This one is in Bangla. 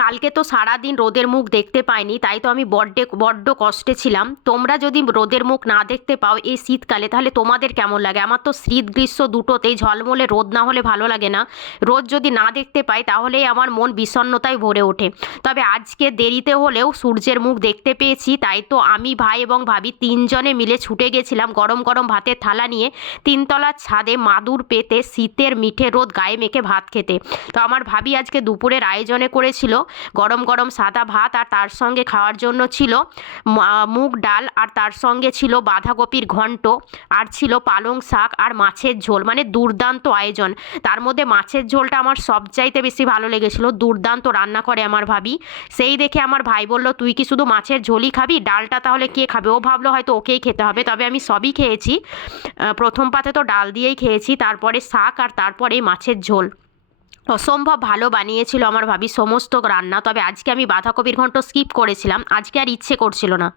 কালকে তো সারাদিন রোদের মুখ দেখতে পাইনি, তাই তো আমি বড্ড কষ্টে ছিলাম। তোমরা যদি রোদের মুখ না দেখতে পাও এই শীতকালে, তাহলে তোমাদের কেমন লাগে? আমার তো শীত গ্রীষ্ম দুটোতেই ঝলমলে রোদ না হলে ভালো লাগে না। রোদ যদি না দেখতে পাই তাহলেই আমার মন বিষণ্ণতায় ভরে ওঠে। তবে আজকে দেরিতে হলেও সূর্যের মুখ দেখতে পেয়েছি, তাই তো আমি, ভাই এবং ভাবি তিনজনে মিলে ছুটে গেছিলাম গরম গরম ভাতের থালা নিয়ে তিনতলার ছাদে মাদুর পেতে শীতের মিঠে রোদ গায়ে মেখে ভাত খেতে। তো আমার ভাবি আজকে দুপুরের আয়োজনে করেছিল গরম গরম সাদা ভাত, আর তার সঙ্গে খাওয়ার জন্য ছিল মুগ ডাল, আর তার সঙ্গে ছিল বাঁধাকপির ঘন্ট, আর ছিল পালং শাক আর মাছের ঝোল। মানে দুর্দান্ত আয়োজন। তার মধ্যে মাছের ঝোলটা আমার সবচাইতে বেশি ভালো লেগেছিল। দুর্দান্ত রান্না করে আমার ভাবি। সেই দেখে আমার ভাই বলল, তুই কি শুধু মাছের ঝোলই খাবি? ডালটা তাহলে কে খাবে? ও ভাবলো হয়তো ওকেই খেতে হবে। তবে আমি সবই খেয়েছি। প্রথম পাতে তো ডাল দিয়েই খেয়েছি, তারপরে শাক, আর তারপরে মাছের ঝোল। অসম্ভব ভালো বানিয়েছিল আমার ভাবি সমস্ত রান্না। তবে আজকে আমি বাঁধাকপির ঘন্ট স্কিপ করেছিলাম, আজকে আর ইচ্ছে করছিল না।